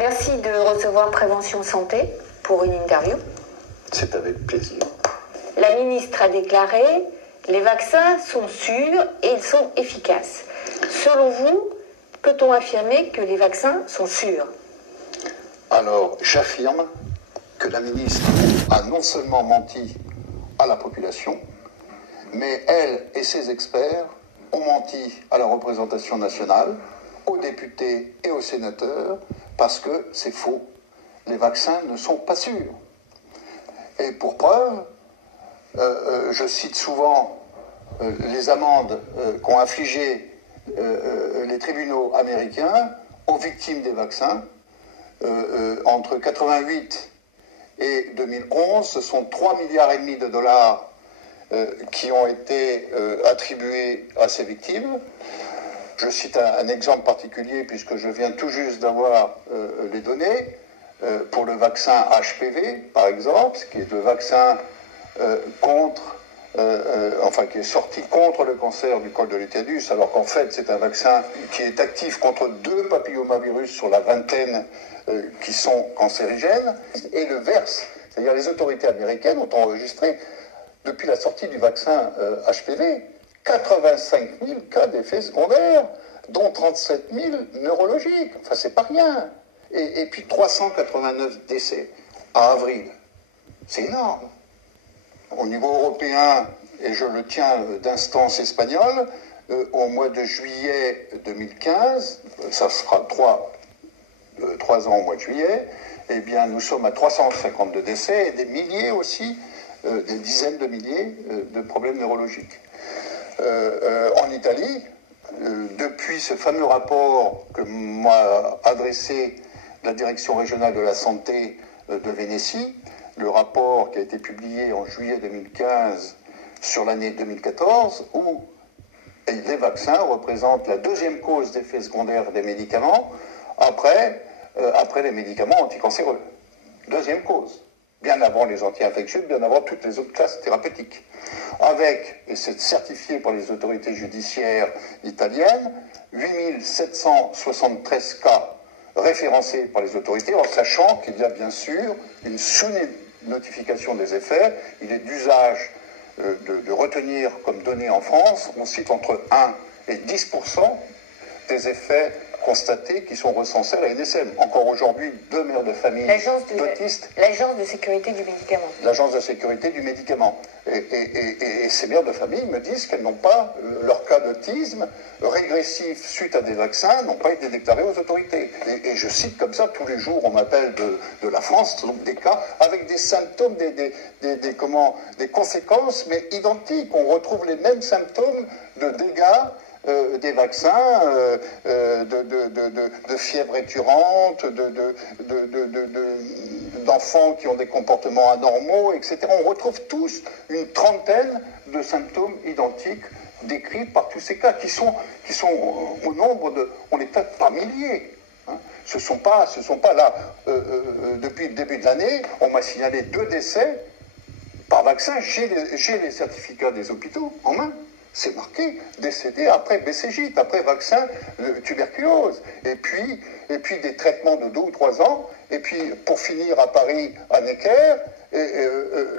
Merci de recevoir Prévention Santé pour une interview. C'est avec plaisir. La ministre a déclaré « Les vaccins sont sûrs et ils sont efficaces ». Selon vous, peut-on affirmer que les vaccins sont sûrs? Alors, j'affirme que la ministre a non seulement menti à la population, mais elle et ses experts ont menti à la représentation nationale, aux députés et aux sénateurs, parce que c'est faux. Les vaccins ne sont pas sûrs. Et pour preuve, je cite souvent les amendes qu'ont infligées les tribunaux américains aux victimes des vaccins. Entre 88 et 2011, ce sont 3,5 milliards de dollars qui ont été attribués à ces victimes. Je cite un exemple particulier puisque je viens tout juste d'avoir les données. Pour le vaccin HPV, par exemple, qui est le vaccin qui est sorti contre le cancer du col de l'utérus, alors qu'en fait c'est un vaccin qui est actif contre 2 papillomavirus sur la vingtaine qui sont cancérigènes, et le verse, c'est-à-dire les autorités américaines ont enregistré, depuis la sortie du vaccin HPV, 85 000 cas d'effets secondaires, dont 37 000 neurologiques. Enfin, c'est pas rien. Et puis 389 décès à avril. C'est énorme. Au niveau européen, et je le tiens d'instance espagnole, au mois de juillet 2015, ça sera 3 ans au mois de juillet, eh bien nous sommes à 352 décès et des milliers aussi, des dizaines de milliers de problèmes neurologiques. En Italie, depuis ce fameux rapport que m'a adressé la Direction régionale de la santé de Vénétie, le rapport qui a été publié en juillet 2015 sur l'année 2014, où les vaccins représentent la deuxième cause d'effets secondaires des médicaments après les médicaments anticancéreux. Deuxième cause, bien avant les anti-infectieux, bien avant toutes les autres classes thérapeutiques. Avec, et c'est certifié par les autorités judiciaires italiennes, 8773 cas référencés par les autorités, en sachant qu'il y a bien sûr une sous-notification des effets. Il est d'usage de retenir comme données en France, on cite entre 1 et 10% des effets constatés qui sont recensés à la NSM. Encore aujourd'hui, 2 mères de famille d'autistes. L'agence de sécurité du médicament. L'agence de sécurité du médicament. Et ces mères de famille me disent qu'elles n'ont pas, leur cas d'autisme régressif suite à des vaccins n'ont pas été déclarés aux autorités. Et je cite comme ça, tous les jours, on m'appelle de la France, donc des cas avec des symptômes, des conséquences, mais identiques. On retrouve les mêmes symptômes de dégâts des vaccins, de fièvre récurrente, d'enfants qui ont des comportements anormaux, etc. On retrouve tous une trentaine de symptômes identiques décrits par tous ces cas, qui sont au nombre de... On n'est peut-être pas milliers. Hein. Ce ne sont pas là... depuis le début de l'année, on m'a signalé 2 décès par vaccin chez les certificats des hôpitaux en main. C'est marqué décédé après BCG, après vaccin de tuberculose. Et puis des traitements de 2 ou 3 ans. Et puis, pour finir, à Paris, à Necker,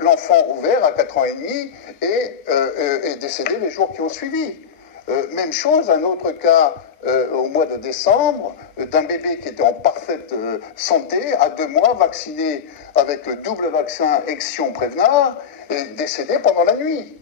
l'enfant ouvert à 4 ans et demi est décédé les jours qui ont suivi. Même chose, un autre cas au mois de décembre, d'un bébé qui était en parfaite santé, à 2 mois, vacciné avec le double vaccin Exion-Prévenard, et décédé pendant la nuit.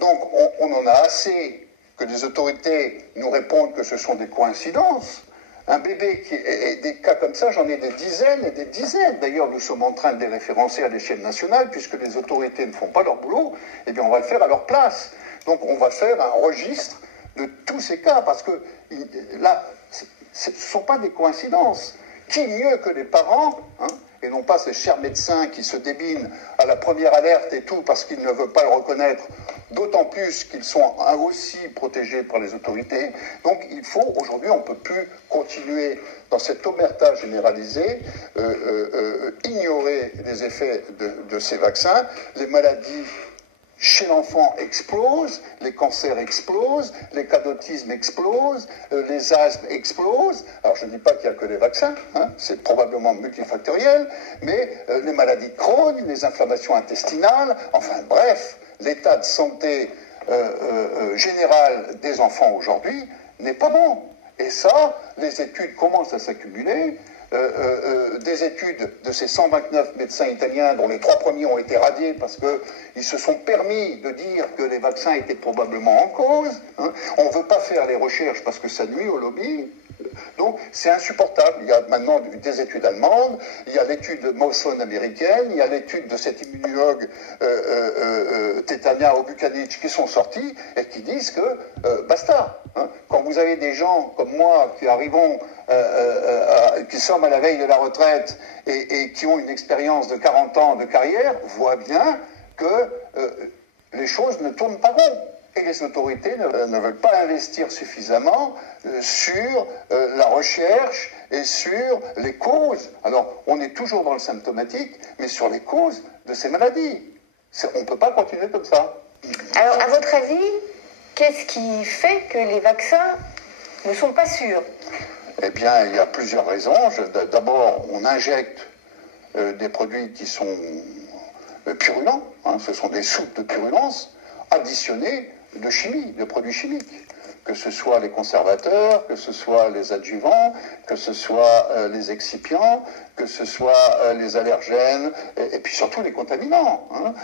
Donc, on en a assez que les autorités nous répondent que ce sont des coïncidences. Un bébé et des cas comme ça, j'en ai des dizaines et des dizaines. D'ailleurs, nous sommes en train de les référencer à l'échelle nationale, puisque les autorités ne font pas leur boulot, eh bien, on va le faire à leur place. Donc, on va faire un registre de tous ces cas, parce que là, ce ne sont pas des coïncidences. Qui mieux que les parents, hein, et non pas ces chers médecins qui se débinent à la première alerte et tout parce qu'ils ne veulent pas le reconnaître, d'autant plus qu'ils sont aussi protégés par les autorités. Donc il faut, aujourd'hui, on ne peut plus continuer dans cette omerta généralisée, ignorer les effets de ces vaccins. Les maladies chez l'enfant explose, les cancers explosent, les cas d'autisme explosent, les asthmes explosent. Alors je ne dis pas qu'il n'y a que les vaccins, hein, c'est probablement multifactoriel, mais les maladies de Crohn, les inflammations intestinales, enfin bref, l'état de santé général des enfants aujourd'hui n'est pas bon. Et ça, les études commencent à s'accumuler. Des études de ces 129 médecins italiens, dont les 3 premiers ont été radiés parce qu'ils se sont permis de dire que les vaccins étaient probablement en cause. Hein. On ne veut pas faire les recherches parce que ça nuit au lobby. Donc c'est insupportable. Il y a maintenant des études allemandes, il y a l'étude de Mawson américaine, il y a l'étude de cet immunologue Tetania Obucanic qui sont sortis et qui disent que basta. Hein. Quand vous avez des gens comme moi qui arrivons, qui sommes à la veille de la retraite et qui ont une expérience de 40 ans de carrière, voient bien que les choses ne tournent pas rond. Et les autorités ne veulent pas investir suffisamment sur la recherche et sur les causes. Alors, on est toujours dans le symptomatique, mais sur les causes de ces maladies. On ne peut pas continuer comme ça. Alors, à votre avis, qu'est-ce qui fait que les vaccins ne sont pas sûrs? Eh bien, il y a plusieurs raisons. D'abord, on injecte des produits qui sont purulents. Hein, ce sont des soupes de purulence additionnées de chimie, de produits chimiques, que ce soit les conservateurs, que ce soit les adjuvants, que ce soit les excipients, que ce soit les allergènes, et puis surtout les contaminants. Hein.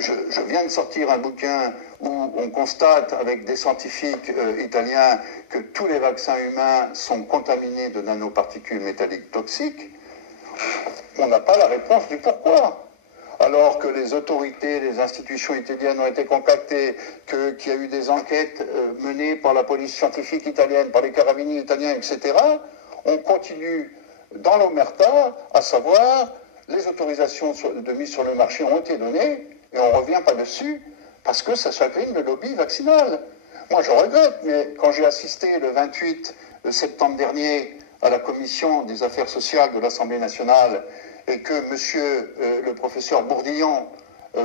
Je viens de sortir un bouquin où on constate avec des scientifiques italiens que tous les vaccins humains sont contaminés de nanoparticules métalliques toxiques. On n'a pas la réponse du pourquoi. Alors que les autorités, les institutions italiennes ont été contactées, qu'il y a eu des enquêtes menées par la police scientifique italienne, par les carabiniers italiens, etc., on continue dans l'omerta, à savoir, les autorisations de mise sur le marché ont été données, et on ne revient pas dessus, parce que ça chagrine le lobby vaccinal. Moi, je regrette, mais quand j'ai assisté le 28 septembre dernier à la commission des affaires sociales de l'Assemblée nationale, et que monsieur le professeur Bourdillon,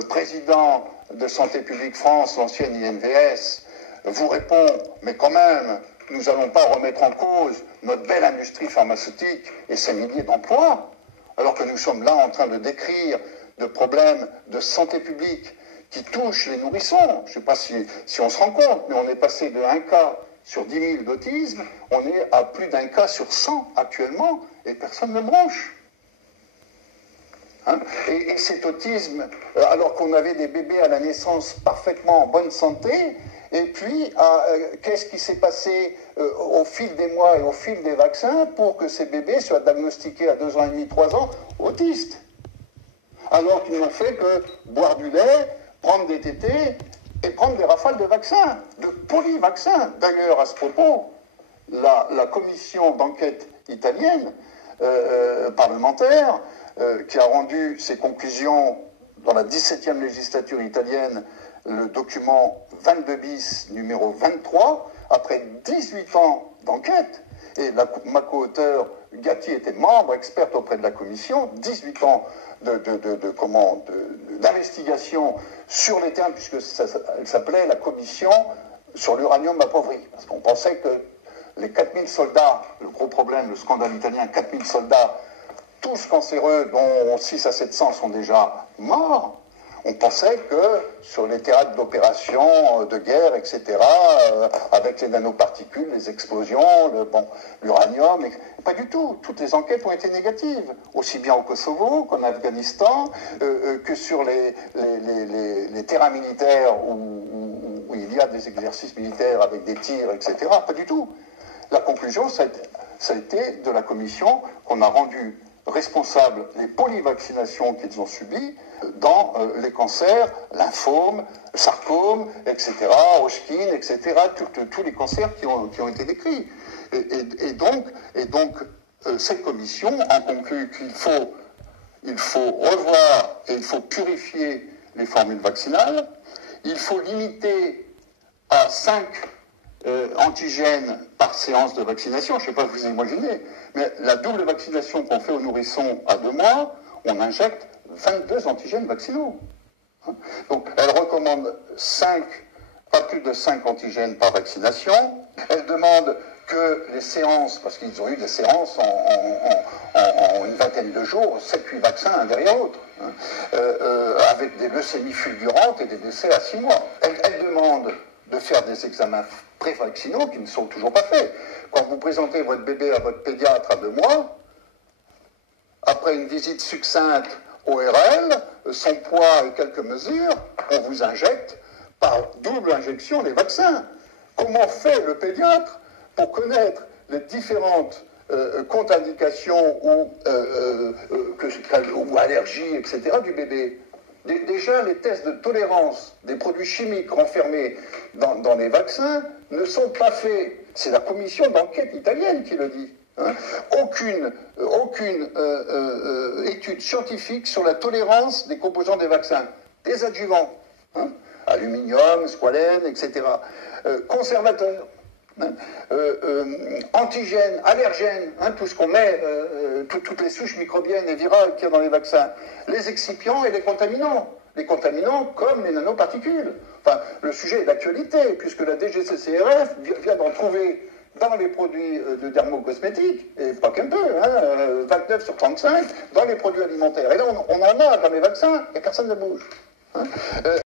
président de Santé publique France, l'ancienne INVS, vous répond, mais quand même, nous n'allons pas remettre en cause notre belle industrie pharmaceutique et ses milliers d'emplois, alors que nous sommes là en train de décrire de problèmes de santé publique qui touchent les nourrissons. Je ne sais pas si on se rend compte, mais on est passé de 1 cas sur 10 000 d'autisme, on est à plus d'1 cas sur 100 actuellement, et personne ne bronche. Hein, et cet autisme, alors qu'on avait des bébés à la naissance parfaitement en bonne santé, et puis qu'est-ce qui s'est passé au fil des mois et au fil des vaccins pour que ces bébés soient diagnostiqués à 2 ans et demi, 3 ans, autistes, alors qu'ils n'ont fait que boire du lait, prendre des tétés et prendre des rafales de vaccins, de polyvaccins. D'ailleurs, à ce propos, la commission d'enquête italienne, parlementaire, qui a rendu ses conclusions dans la 17e législature italienne, le document 22 bis numéro 23, après 18 ans d'enquête, et ma co-auteure Gatti était membre, experte auprès de la commission, 18 ans d'investigation sur les terrains, puisque elle s'appelait la commission sur l'uranium appauvri, parce qu'on pensait que les 4000 soldats, le gros problème, le scandale italien, 4000 soldats, tous cancéreux, dont 6 à 700 sont déjà morts, on pensait que sur les théâtres d'opérations, de guerre, etc., avec les nanoparticules, les explosions, l'uranium, pas du tout. Toutes les enquêtes ont été négatives, aussi bien au Kosovo qu'en Afghanistan, que sur les terrains militaires où il y a des exercices militaires avec des tirs, etc. Pas du tout. La conclusion, ça a été de la commission qu'on a rendu responsables les polyvaccinations qu'ils ont subies dans les cancers, lymphomes, sarcomes, etc., Hodgkin, etc., tous les cancers qui ont été décrits. Et donc, cette commission a conclu qu'il faut revoir et il faut purifier les formules vaccinales, il faut limiter à 5 antigènes par séance de vaccination. Je ne sais pas si vous imaginez, mais la double vaccination qu'on fait aux nourrissons à 2 mois, on injecte 22 antigènes vaccinaux. Donc, elle recommande pas plus de 5 antigènes par vaccination. Elle demande que les séances, parce qu'ils ont eu des séances en une vingtaine de jours, 7-8 vaccins un derrière l'autre, avec des leucémies fulgurantes et des décès à 6 mois. Elle demande de faire des examens pré-vaccinaux qui ne sont toujours pas faits. Quand vous présentez votre bébé à votre pédiatre à 2 mois, après une visite succincte ORL, son poids et quelques mesures, on vous injecte par double injection les vaccins. Comment fait le pédiatre pour connaître les différentes contre-indications ou allergies, etc. du bébé? Déjà, les tests de tolérance des produits chimiques renfermés dans les vaccins ne sont pas faits. C'est la commission d'enquête italienne qui le dit. Hein. Aucune étude scientifique sur la tolérance des composants des vaccins, des adjuvants, hein, aluminium, squalène, etc., conservateurs, hein, antigènes, allergènes, hein, tout ce qu'on met, toutes les souches microbiennes et virales qu'il y a dans les vaccins, les excipients et les contaminants. Les contaminants comme les nanoparticules. Enfin, le sujet est d'actualité, puisque la DGCCRF vient d'en trouver dans les produits de dermocosmétiques, et pas qu'un peu, hein, 29 sur 35, dans les produits alimentaires. Et là, on en a dans les vaccins, et personne ne bouge. Hein.